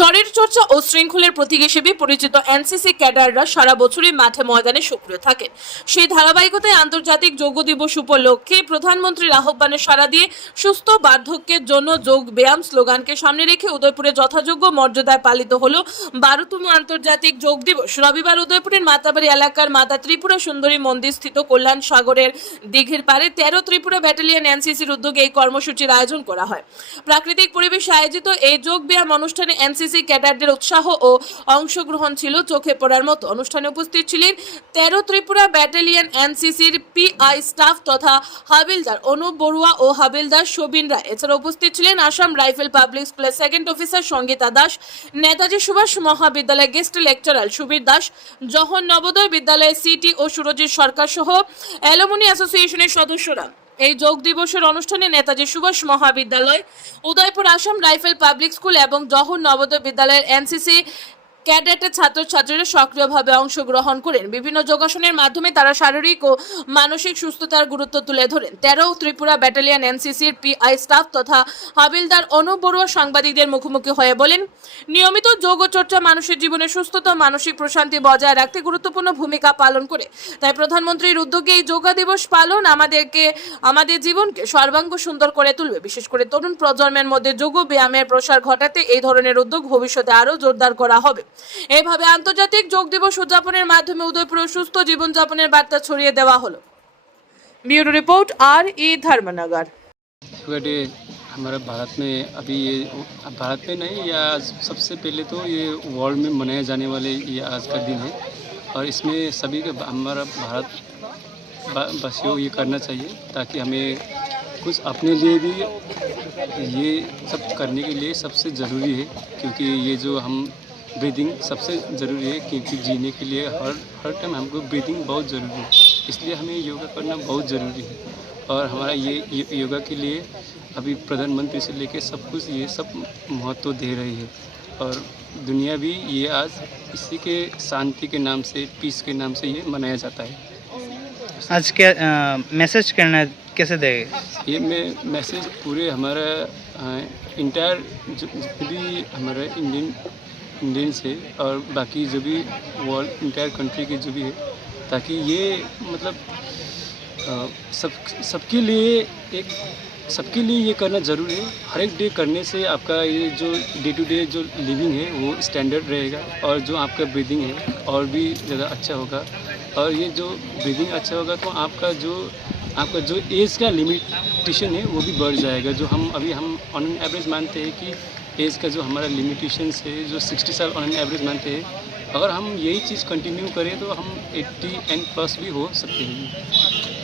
শরীরচর্চা ও শৃঙ্খলের প্রতীক হিসেবে পরিচিত এনসিসি ক্যাডাররা সারা বছরই মাঠে ময়দানে সক্রিয় থাকেন। সেই ধারাবাহিকতায় আন্তর্জাতিক যোগ দিবস উপলক্ষে প্রধানমন্ত্রীর আহ্বানে সাড়া দিয়ে সুস্থ বার্ধক্যের জন্য যোগ ব্যায়াম স্লোগানকে সামনে রেখে উদয়পুরে যথাযোগ্য মর্যাদায় পালিত হল 12তম আন্তর্জাতিক যোগ দিবস। রবিবার উদয়পুরের মাতাবাড়ি এলাকার মাতা ত্রিপুরা সুন্দরী মন্দির স্থিত কল্যাণ সাগরের দিঘির পাড়ে 13 ত্রিপুরা ব্যাটালিয়ন এনসিসির উদ্যোগে এই কর্মসূচির আয়োজন করা হয়। প্রাকৃতিক পরিবেশে আয়োজিত এই যোগ ব্যায়াম অনুষ্ঠানে এনসিসি ক্যাডারদের উৎসাহ ও অংশগ্রহণ ছিল চোখে পড়ার মতো। অনুষ্ঠানে উপস্থিত ছিলেন 13 ত্রিপুরা ব্যাটালিয়ন এনসিসির পিআই স্টাফ তথা হাবিলদার অনুপ বড়ুয়া ও হাবিলদার শোভিন রায়। এছাড়া উপস্থিত ছিলেন আসাম রাইফেল পাবলিক স্কুলের সেকেন্ড অফিসার সঙ্গীতা দাস, নেতাজি সুভাষ মহাবিদ্যালয়ের গেস্ট লেকচারার সুবীর দাস, জওহর নবোদয় বিদ্যালয়ের সিটি ও সুরজিৎ সরকার সহ অ্যালুমনি অ্যাসোসিয়েশনের সদস্যরা। এই যোগ দিবসের অনুষ্ঠানে নেতাজি সুভাষ মহাবিদ্যালয়, Udaipur Assam rifle public school এবং জওহর নবোদয় বিদ্যালয়ের এনসিসি ক্যাডেটের ছাত্রছাত্রীরা সক্রিয়ভাবে অংশগ্রহণ করেন। বিভিন্ন যোগাসনের মাধ্যমে তারা শারীরিক ও মানসিক সুস্থতার গুরুত্ব তুলে ধরেন। 13 ত্রিপুরা ব্যাটালিয়ন এনসিসির পিআই স্টাফ তথা হাবিলদার অনুপ বড়ুয়া সাংবাদিকদের মুখোমুখি হয়ে বলেন, নিয়মিত যোগ ও চর্চা মানুষের জীবনে সুস্থতা ও মানসিক প্রশান্তি বজায় রাখতে গুরুত্বপূর্ণ ভূমিকা পালন করে। তাই প্রধানমন্ত্রীর উদ্যোগে এই যোগা দিবস পালন আমাদের জীবনকে সর্বাঙ্গ সুন্দর করে তুলবে। বিশেষ করে তরুণ প্রজন্মের মধ্যে যোগ ব্যায়ামের প্রসার ঘটাতে এই ধরনের উদ্যোগ ভবিষ্যতে আরও জোরদার করা হবে। এইভাবে আন্তর্জাতিক যোগ দিবস উদযাপনের মাধ্যমে উদয়পুরে সুস্থ জীবনযাপনের বার্তা ছড়িয়ে দেওয়া হলো। Bureau report RE Dharmanagar. हमारे भारत में अभी ये भारत में नहीं, या सबसे पहले तो ये वर्ल्ड में मनाए जाने वाले ये आज का दिन है, और इसमें सभी के हमारा भारत वासियों ये करना चाहिए ताकि हमें कुछ अपने लिए भी ये सब करने के लिए सबसे ज़रूरी है, क्योंकि ये जो हम ब्रीदिंग सबसे ज़रूरी है, क्योंकि जीने के लिए हर टाइम हमको ब्रीदिंग बहुत ज़रूरी है, इसलिए हमें योगा करना बहुत ज़रूरी है। और हमारा ये योगा के लिए अभी प्रधानमंत्री से लेकर सब कुछ ये सब महत्व दे रही है, और दुनिया भी ये आज इसी के शांति के नाम से, पीस के नाम से ये मनाया जाता है। आज क्या मैसेज करना कैसे देंगे? ये मैसेज पूरे हमारा इंटायर जो भी हमारा इंडियन से और बाकी जो भी वर्ल्ड इंटायर कंट्री के जो भी है, ताकि ये मतलब सबके लिए ये करना ज़रूरी है। हर एक डे करने से आपका ये जो डे टू डे जो लिविंग है वो स्टैंडर्ड रहेगा, और जो आपका ब्रीदिंग है और भी ज़्यादा अच्छा होगा, और ये जो ब्रीदिंग अच्छा होगा तो आपका जो एज का लिमिटेशन है वो भी बढ़ जाएगा। जो हम ऑन एन एवरेज मानते हैं कि एज का जो हमारा लिमिटेशन है जो 60 साल ऑन एन एवरेज मानते हैं, अगर हम यही चीज़ कंटिन्यू करें तो हम 80 एंड प्लस भी हो सकते हैं।